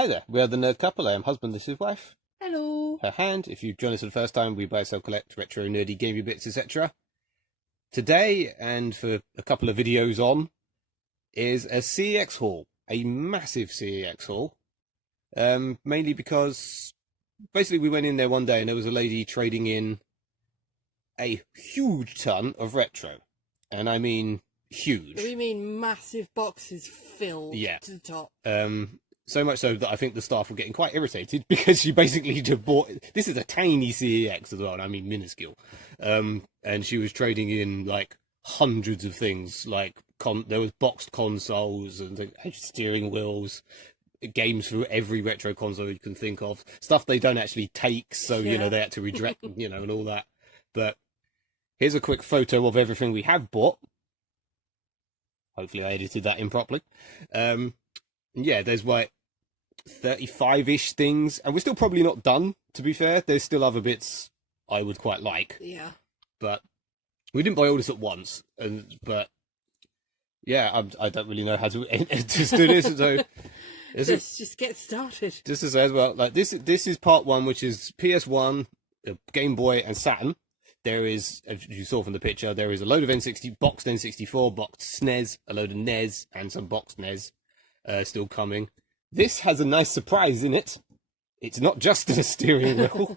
Hi there, we are the Nerd Couple. I am husband, this is wife. Hello. Her hand. If you join us for the first time, we buy, sell, collect retro, nerdy, gaming bits, etc. Today, and for a couple of videos on, is a CeX haul. A massive CeX haul. Mainly because, basically we went in there one day and there was a lady trading in a huge ton of retro. And I mean huge. We mean massive boxes filled to the top. So much so that I think the staff were getting quite irritated because she basically just bought... This is a tiny CeX as well, and I mean minuscule. And she was trading in, like, hundreds of things. Like, there was boxed consoles and steering wheels, games for every retro console you can think of. Stuff they don't actually take, so, you know, they had to redirect, you know, and all that. But here's a quick photo of everything we have bought. Hopefully I edited that in properly. Yeah, there's, like, 35-ish things, and we're still probably not done, to be fair. There's still other bits I would quite like. Yeah. But we didn't buy all this at once, but yeah, I don't really know how to just do this, so let's just get started. Just to say as well, like this is part one, which is PS1, Game Boy, and Saturn. There is, as you saw from the picture, there is a load of boxed N64, boxed SNES, a load of NES, and some boxed NES still coming. This has a nice surprise in it. It's not just a steering wheel.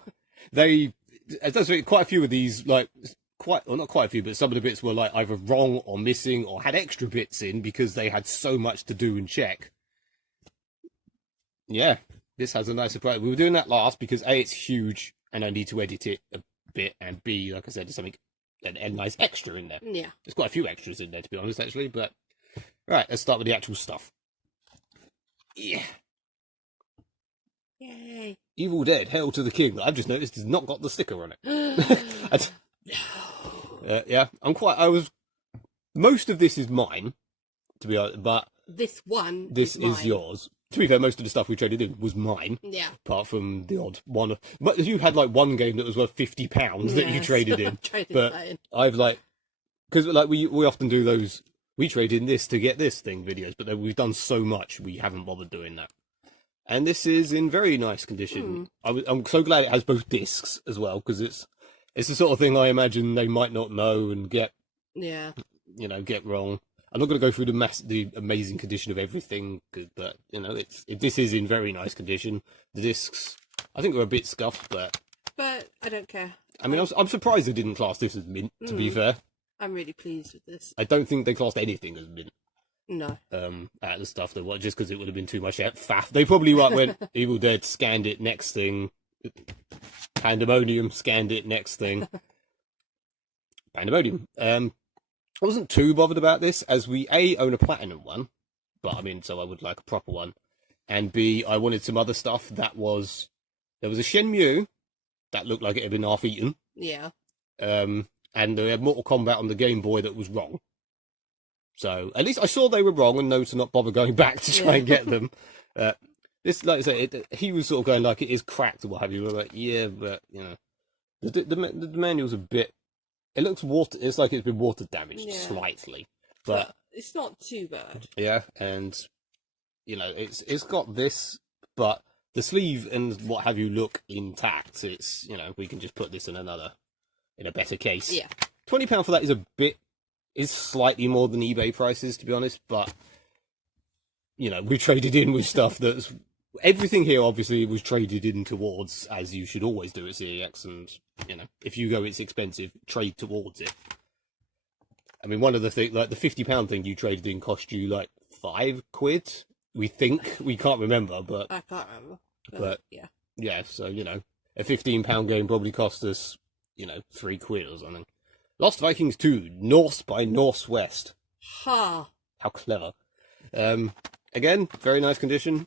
Quite a few of these, like, not quite a few, but some of the bits were like either wrong or missing or had extra bits in because they had so much to do and check. Yeah, this has a nice surprise. We were doing that last because A, it's huge and I need to edit it a bit, and B, like I said, there's something, a nice extra in there. Yeah. There's quite a few extras in there, to be honest, actually, but... Right, let's start with the actual stuff. Yeah. Yay. Evil Dead, Hail to the King. I've just noticed it's not got the sticker on it. Yeah, most of this is mine, to be honest, but... This is yours. To be fair, most of the stuff we traded in was mine. Yeah. Apart from the odd one. But you had, like, one game that was worth £50 that you traded in. But I've, like... Because, like, we often do those... We trade in this to get this thing videos, but we've done so much we haven't bothered doing that. And this is in very nice condition. I'm so glad it has both discs as well, because it's the sort of thing I imagine they might not know and get wrong. I'm not going to go through the amazing condition of everything, but you know, this is in very nice condition. The discs, I think, are a bit scuffed, but I don't care. I mean, I'm surprised they didn't class this as mint. To be fair, I'm really pleased with this. I don't think they classed anything as mint. No. Out of the stuff they just because it would have been too much faff. They probably went Evil Dead, scanned it, next thing. Pandemonium, scanned it, next thing. Pandemonium. I wasn't too bothered about this, as we A, own a platinum one, but I mean, so I would like a proper one, and B, I wanted some other stuff there was a Shenmue that looked like it had been half eaten. Yeah. And they had Mortal Kombat on the Game Boy that was wrong. So, at least I saw they were wrong and know to not bother going back to try and get them. This, like I say, he was sort of going like, it is cracked or what have you. We're like, yeah, but, you know, the manual's a bit, it looks it's like it's been water damaged slightly. But it's not too bad. Yeah, and, you know, it's got this, but the sleeve and what have you look intact. It's, you know, we can just put this in a better case. Yeah. £20 for that is slightly more than eBay prices, to be honest, but, you know, we've traded in with stuff that's... Everything here, obviously, was traded in towards, as you should always do at CeX, and, you know, if you go it's expensive, trade towards it. I mean, one of the things, like, the £50 thing you traded in cost you, like, £5, we think. We can't remember, but... I can't remember. But, yeah. Yeah, so, you know, a £15 game probably cost us, you know, £3 or something. Lost Vikings 2, Norse by Northwest. Ha! How clever. Again, very nice condition.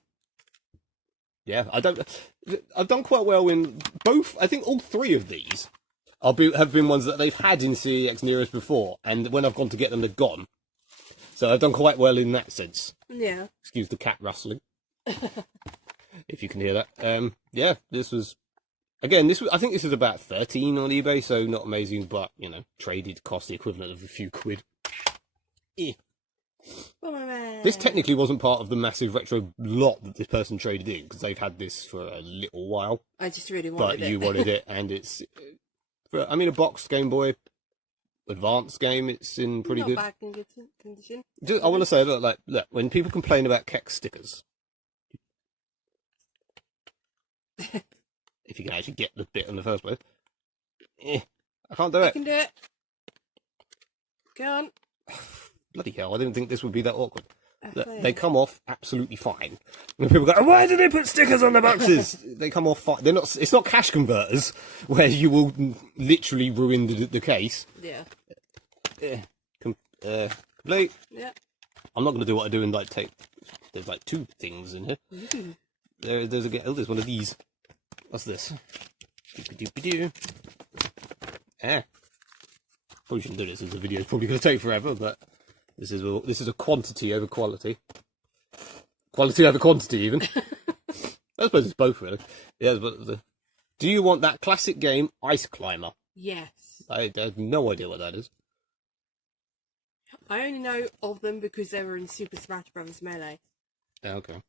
Yeah, I've done quite well in both. I think all three of these have been ones that they've had in CeX nearest before, and when I've gone to get them, they've gone. So I've done quite well in that sense. Yeah. Excuse the cat rustling. If you can hear that. Yeah, this was... Again, I think this is about 13 on eBay, so not amazing, but, you know, traded cost the equivalent of a few quid. This technically wasn't part of the massive retro lot that this person traded in, because they've had this for a little while. I just really wanted it. But you wanted it, and it's... I mean, a boxed Game Boy Advance game, it's in pretty good... Not bad condition. I want to say, look, when people complain about CeX stickers... if you can actually get the bit in the first place... I can't do it. You can do it. Go on. Bloody hell, I didn't think this would be that awkward. Look, they come off absolutely fine. And people go, why do they put stickers on the boxes? They come off fine. They're not. It's not cash converters where you will literally ruin the case. Yeah. Complete. Yeah. I'm not going to do what I do and like take... There's like 2 things in here. There's one of these. What's this? Doopy-doopy-doo. Probably shouldn't do this, as the video is probably going to take forever, but this is a quantity over quality. Quality over quantity, even. I suppose it's both, really. Yeah, but do you want that classic game, Ice Climber? Yes. I have no idea what that is. I only know of them because they were in Super Smash Bros. Melee. Okay.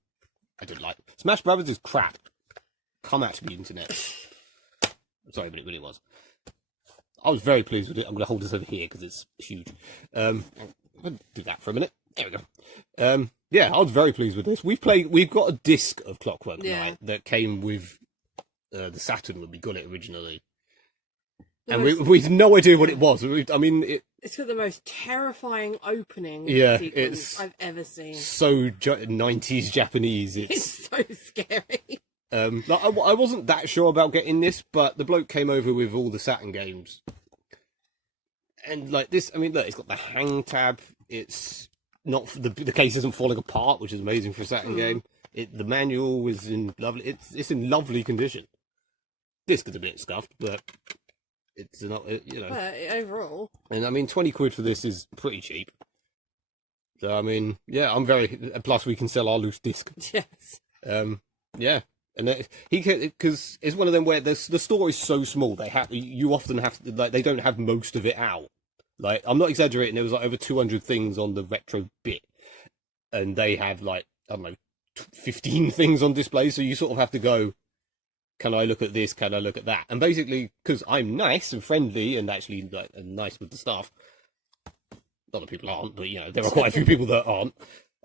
I didn't like Smash Brothers is crap. Come at me, internet. I'm sorry, but it really was. I was very pleased with it. I'm going to hold this over here because it's huge. I'm going to do that for a minute. There we go. Yeah, I was very pleased with this. We've got a disc of Clockwork Knight that came with the Saturn when we got it originally. And we had no idea what it was. I mean, it's got the most terrifying opening sequence I've ever seen. So 90s Japanese. It's so scary. I wasn't that sure about getting this, but the bloke came over with all the Saturn games. And like this, I mean, look, it's got the hang tab. It's not the case isn't falling apart, which is amazing for a Saturn game. The manual was in lovely. It's in lovely condition. Disc is a bit scuffed, but it's not, you know. Overall. And I mean, 20 quid for this is pretty cheap. So I mean, yeah, I'm very. Plus, we can sell our loose disc. Yes. Yeah. And because it's one of them where the store is so small, you often have to, like, they don't have most of it out. Like, I'm not exaggerating, there was like over 200 things on the retro bit, and they have like, I don't know, 15 things on display, so you sort of have to go, can I look at this, can I look at that? And basically, because I'm nice and friendly and actually like nice with the stuff, a lot of people aren't, but you know, there are quite a few people that aren't.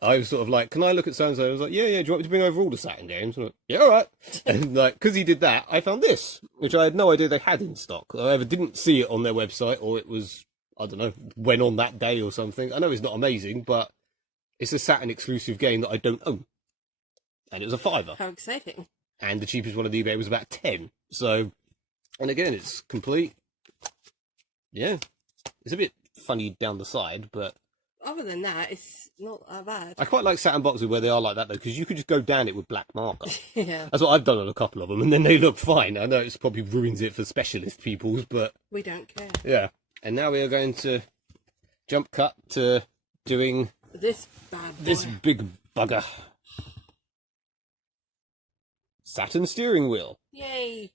I was sort of like, can I look at so-and-so? I was like, yeah, do you want me to bring over all the Saturn games? I'm like, yeah, all right. And like, because he did that, I found this, which I had no idea they had in stock. I either didn't see it on their website, or it was, I don't know, went on that day or something. I know it's not amazing, but it's a Saturn exclusive game that I don't own. And it was a £5. How exciting. And the cheapest one on eBay was about 10. So, and again, it's complete. Yeah. It's a bit funny down the side, but... Other than that, it's not that bad. I quite like Saturn boxes where they are like that, though, because you could just go down it with black marker. Yeah. That's what I've done on a couple of them, and then they look fine. I know it's probably ruins it for specialist peoples, but... We don't care. Yeah. And now we are going to jump cut to doing... This bad boy. This big bugger. Saturn steering wheel. Yay.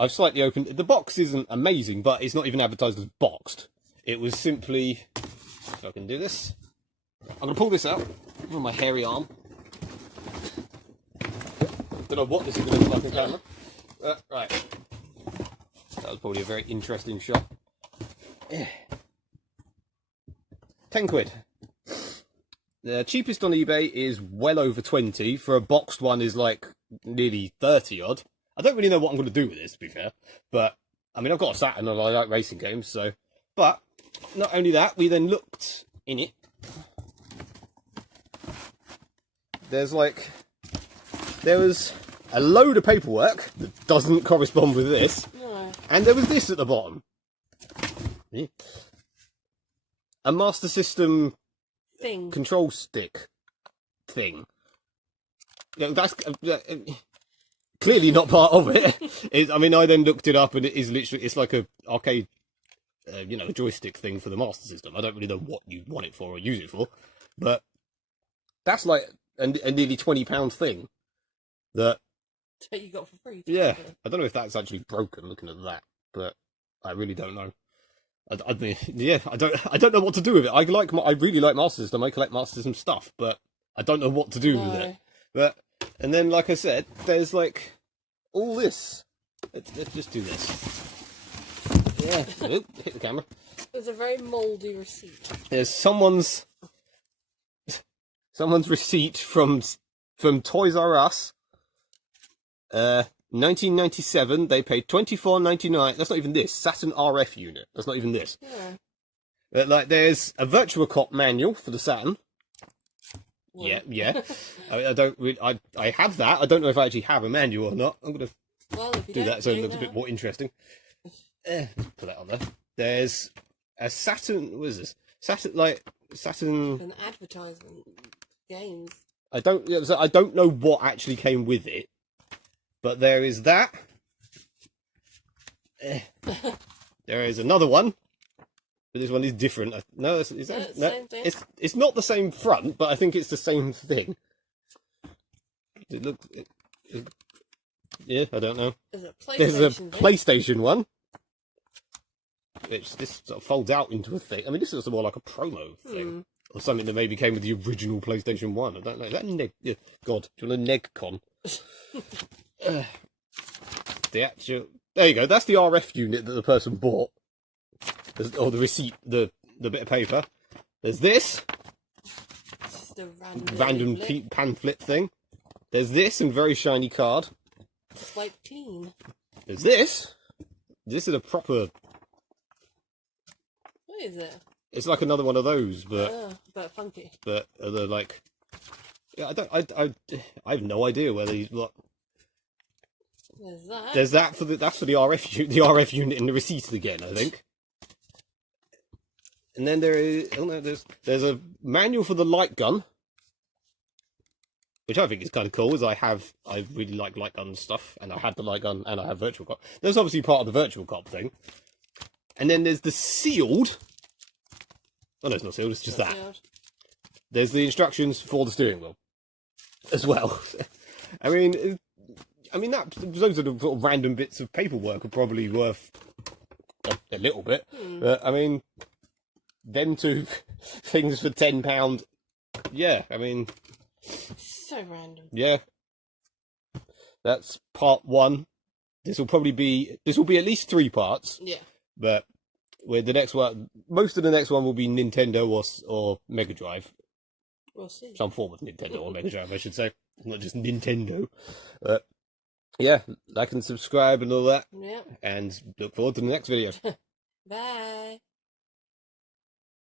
I've slightly opened... The box isn't amazing, but it's not even advertised as boxed. It was simply... If I can do this. I'm going to pull this out with my hairy arm. Don't know what this is going to look like in camera. Right. That was probably a very interesting shot. 10 quid. The cheapest on eBay is well over 20. For a boxed one is like nearly 30 odd. I don't really know what I'm going to do with this, to be fair. But, I mean, I've got a Saturn and I like racing games, so... But... Not only that, we then looked in it. There was a load of paperwork that doesn't correspond with this. No. And there was this at the bottom. A Master System thing. Control stick thing. That's clearly not part of it. I mean, I then looked it up and it is literally, it's like a arcade you know, a joystick thing for the Master System. I don't really know what you want it for or use it for, but that's like a nearly £20 thing that you got for free. Yeah, I don't know if that's actually broken looking at that, but I really don't know. I mean, yeah, I don't know what to do with it. I really like Master System. I collect Master System stuff, but I don't know what to do with it. But and then, like I said, there's like all this. Let's just do this. Yeah, oh, hit the camera. It's a very mouldy receipt. There's someone's receipt from Toys R Us. 1997. They paid $24.99. That's not even this Saturn RF unit. That's not even this. Yeah. Like there's a Virtual Cop manual for the Saturn. Well. Yeah. I don't. I have that. I don't know if I actually have a manual or not. I'm gonna do that so it looks a bit more interesting. Put that on there. There's a Saturn. What is this? Saturn. An advertisement. Games. I don't know what actually came with it, but there is that. There is another one, but this one is different. No, is that no? Same thing. It's not the same front, but I think it's the same thing. It looks. Yeah, I don't know. There's a PlayStation one. This sort of folds out into a thing. I mean, this is more like a promo thing. Or something that maybe came with the original PlayStation 1. I don't know. Is that God, do you want a NegCon? The actual... There you go. That's the RF unit that the person bought. Or the receipt, the bit of paper. There's this. Just a random pamphlet thing. There's this and very shiny card. It's like clean. There's this. This is a proper... What is it? It's like another one of those, but funky. But they're like, yeah, I have no idea whether these. What... There's that. There's that for that's for the RF unit in the receipt again, I think. And then there's a manual for the light gun, which I think is kind of cool. As I really like light gun stuff, and I have the light gun and I have Virtual Cop. That's obviously part of the Virtual Cop thing. And then there's the sealed. Oh no, it's not sealed, it's just that. Sealed. There's the instructions for the steering wheel as well. I mean those are the sort of random bits of paperwork are probably worth a little bit. But I mean, them two things for £10. Yeah, I mean, so random. Yeah, that's part one. This will be at least 3 parts. Yeah, but. With the next one, most of the next one will be Nintendo or Mega Drive. We'll see. Some form of Nintendo or Mega Drive, I should say. Not just Nintendo. But yeah, like and subscribe and all that. Yeah. And look forward to the next video. Bye.